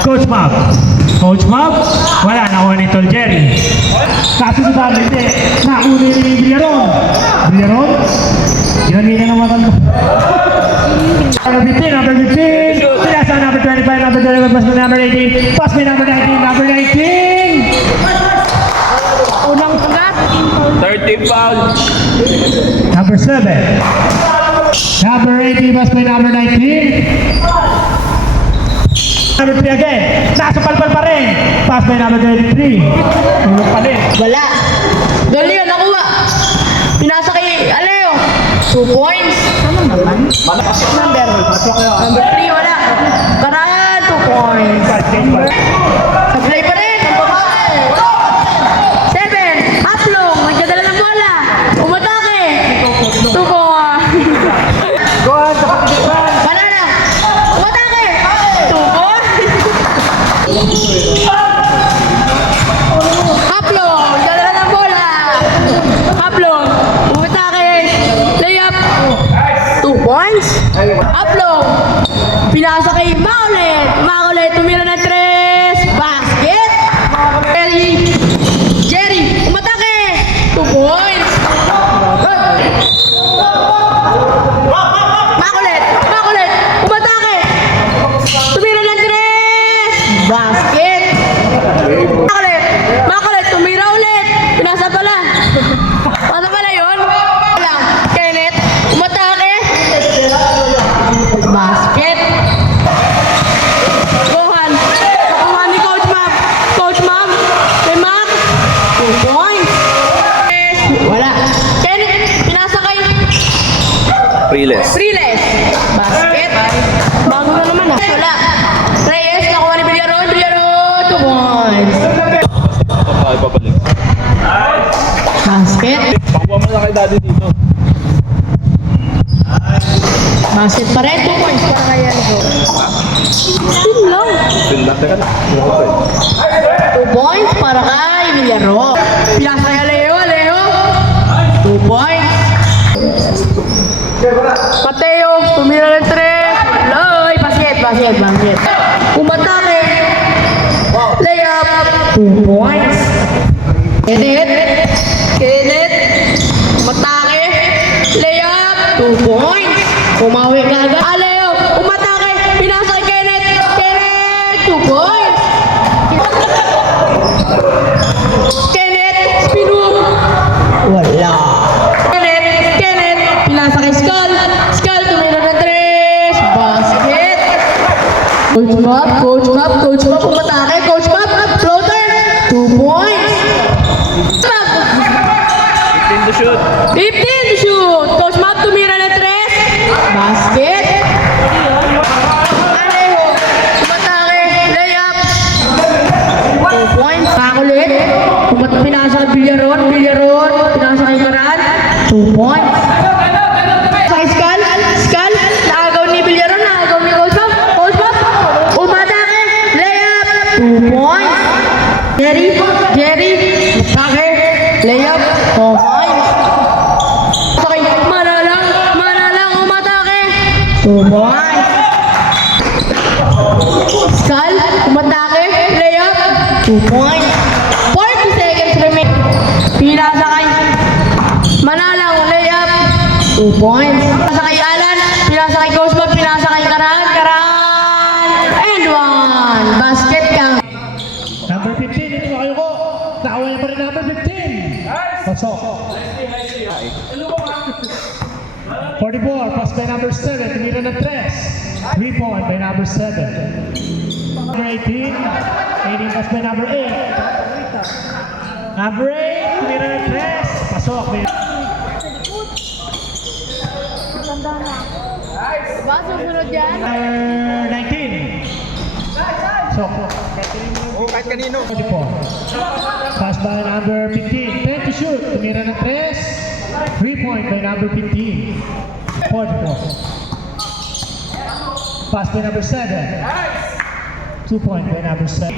Coach Mab. Coach Mab, wala, nakuha ni Tol Jerry. Kasunod hindi, nakuha ni Villaron. Villaron, ginamina ng matanda. Number 15, number 15. Pinasa number 25, number 25, pass by number 18. Pass by number 19, number 19. Unang pagat. 30 pounds. Number 7. Number 18, pass by number 19. Number 3 again. Nasa palpal pa rin. Pass by number 23. Tulog pa rin. Wala. Dali yun, nakuha. Pinasa kay Aleo. 2 points. Ano naman? Number 3, wala. Karan, 2 points. Sablay pa rin. Ang babae. 7. Aplong. Nagdadala ng bola. Umatake. 2 points. Go on, sa kapitipan. Banana. Umatake. 2 points. Aplong. Nagdadala ng bola. Aplong. Umatake. Layup. 2 points. Aplong. Pinasa kay Makulit. Makulit. Tumira ng 3. Basket. Jerry. Umatake. 2 points. Makulit. Makulit. Umatake. Tumira ng 3. Basket. Makulit. Makulit. Tumira ulit. Pinasa pala. Ano pala yun? Wala. Kenneth. Umatake. Basket. Gohan. Nakuha ni Coach Mab. Coach Mab. Kay Mac. 2 points. Wala. Kenneth. Pinasa kay Riles. Riles. Basket. Bago na naman ah. Wala. Reyes. Nakuha ni Villaron. Villaron. 2 points. Ibabalik. Basket. Pakuha mo na kay daddy dito. Basket pa rin. 2 points para kay Algo. Yun lang. Pinlat ka na. 2 points para kay Villaro. Pinasa kay Aleo. Aleo. 2 points. Mateo. Tumira ng 3. Loy. Basket. Basket. Basket. Umatake. Layup. 2 points. Kenneth. Kenneth. Umatake. Layup. 2 points. Umawi ka agad. Aleo. Umatake. Pinasa kay Kenneth. Kenneth. 2 points. Kenneth. Spinum. Wala. Kenneth. Kenneth. Pinasa kay Skull. Skull. Tumira ng 3. Basket. Coach Map. Coach Map. Coach Map. Umatake. Coach Map. Floater. 2 points. 15 to shoot. 15 to shoot. Coach Map tumira ng 3. Basket. Alejo. Umatake. Layup. 2 points. Makulit. Pinasa kay Villaron. Villaron. Pinasa kay Maran. 2 points. Sa kay Skull. Skull. Naagaw ni Villaron. Naagaw ni Coach Map. Coach Map. Umatake. Layup. 2 points. Jerry. Jerry. Umatake. Layup. 4 points. Okay, Manalang. Manalang umatake. 2 points. Skull. Umatake. Layup. 2 points. 40 seconds remain. Pinasa kay Manalang. Layup. 2 points. Pinasa kay Alan. Pinasa kay Coach Bob. Pinasa kay Karan. Karan. And 1. Basket count. Number 15, ito kayo ko. Nakuha niya pa rin number 15. Pasok. 44, pass by number 7. Tumira ng 3. 3 point by number 7. Number 18. 18, pass by number 8. Number 8, tumira ng 3. Pasok. Ba, susunod yan? Number 19. So, Kahit kanino. 44. Pass by number 15. 10 to shoot. Tumira ng 3. 3 point by number 15. 44. Pass by number 7. 2 point by number 7.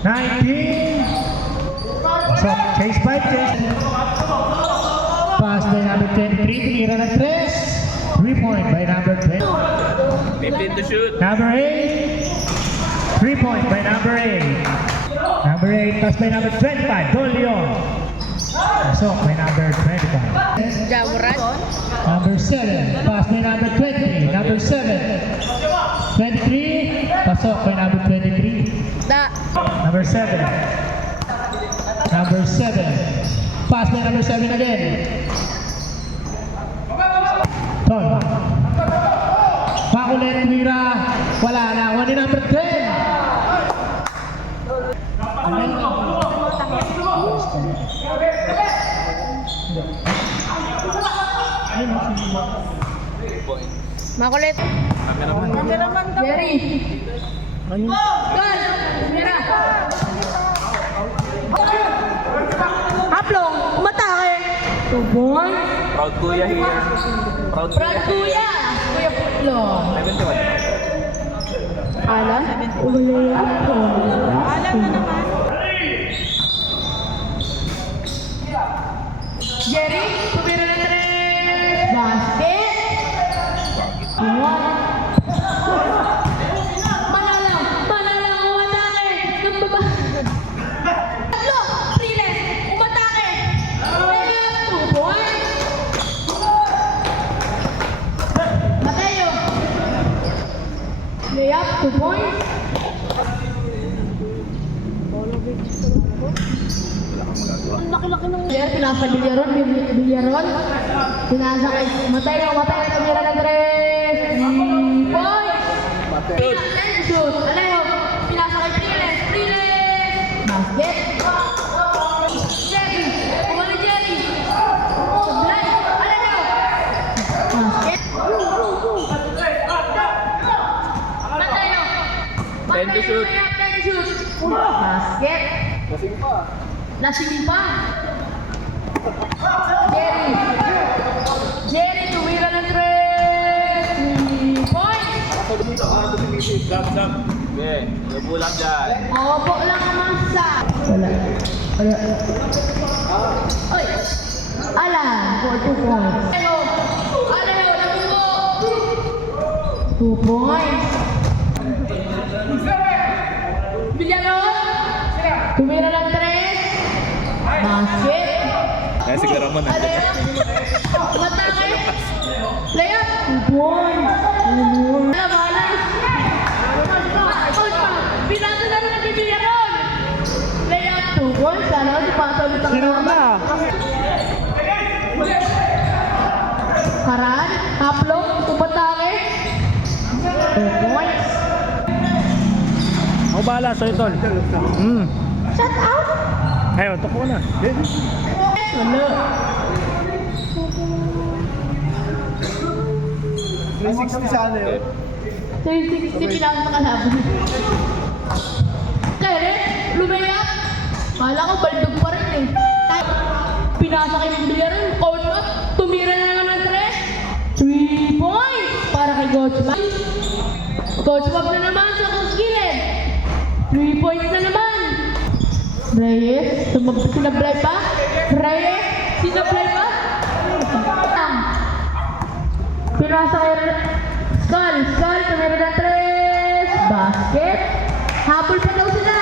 19. So, chase by chase. Pass by number 23. Tumira ng 3. 3 point by number 10. 15 to shoot. Number 8. 3 points by number 8. Number 8 pass by number 25, Don Leon. Pasok by number 25. Jamuran. Number 7, pass by number 20. Number 7, 23, pasok by number 23. Da. Number 7. Number 7, pass by number 7 again. Tol. Pakulit, Mira. Wala na. One in number 10. Makulit. Jerry. Gal. Mira. Haplong. Umatake. 2 points. Proud kuya here. Proud Brad Kuya. Kuya Putlong. 71. Alan? Alan naman. Jerry, tumira na 3. Basket. 1. Manalang, umatake. Nagpapa. Tatlo, Riles, umatake. Layup, 2 points. Mateo. Layup, 2 points. Ang laki-laki ng player, pinasa bilyaron. Pinasa kay Mateo, tumira ng 3 points. Shoot, Alejo, pinasa kay Riles. Basket. Jerry, kumali Jerry. Sablay, Alejo. Basket. Mateo. 10 to shoot. 10 to shoot. Basket. Lasing pa. Jerry, tumira ng 3 points. Okay, labo lang dyan. Opo lang naman sa... Wala. Oy! Alan, 2 points. Alejo, nabugo. 2 points. Villarón, tumira ng 3. Basket. Kaya siguro mo na. Alejo, matake. Layup, 2 points. Balas. Pinasa na rin ang Villarón. Layup, 2 points. Ano, di pa sa ulit ang naman. Karan, Haplong, Tupatake. 2 points. Ako bahala sa'yo, Tol. Shut out. Ayun, tuko na. Wala. 360 sana yun. 360 pinasa sa kalaban. Kaya lumayap. Kala ko baldog pa rin eh. Pinasa kay Villarón, out up, tumira na naman ng 3 points para kay Coach Bob. Coach Bob na naman sa kuskilid. 3 points na naman. Reyes, sinablay pa. Reyes, sinablay pa. Pinasa kay Skull, tumira ng 3. Basket. Habol pa daw sila.